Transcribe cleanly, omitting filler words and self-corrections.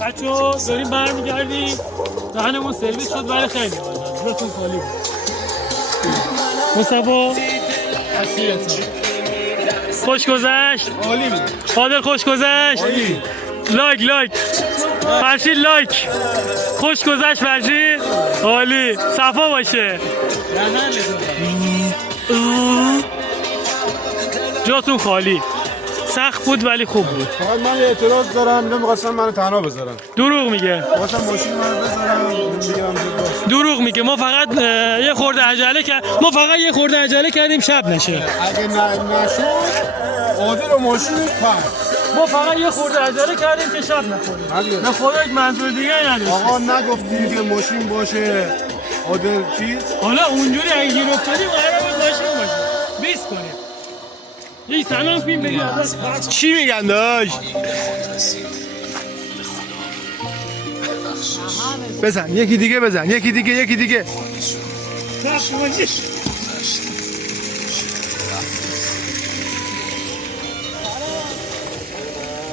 بچه‌ها داریم برمیگردیم. دهنمون سرویس شد ولی خیلی عالی. جاتون خالی بود. مصطفی خوش گذشت. عالی بود. عادل خوش گذشت. عالی. لایک فرشید لایک. خوش گذشت فرشید. عالی. صفا باشه. جاتون خالی. سخت بود ولی خوب بود. فقط من یه اعتراض دارم، نمی‌خواستم منو تنها بذارم. دروغ میگه. واسه ماشین منو بذارم، میگم دروغ میگه. ما فقط یه خورده عجله کردیم شب نشه. اگه نشد عادل و ماشینش پر. ما فقط یه خورده عجله کردیم که شب نخوریم. نه خدا یک منظور دیگه نداشت. آقا نگفتی که ماشین باشه عادل چیز؟ حالا اونجوری اگه گیر افتادیم قراره بود ماشین باشه. بیس کنیم. یه سلام فیلم بگیم. چی میگن داشت؟ بزن یکی دیگه بزن.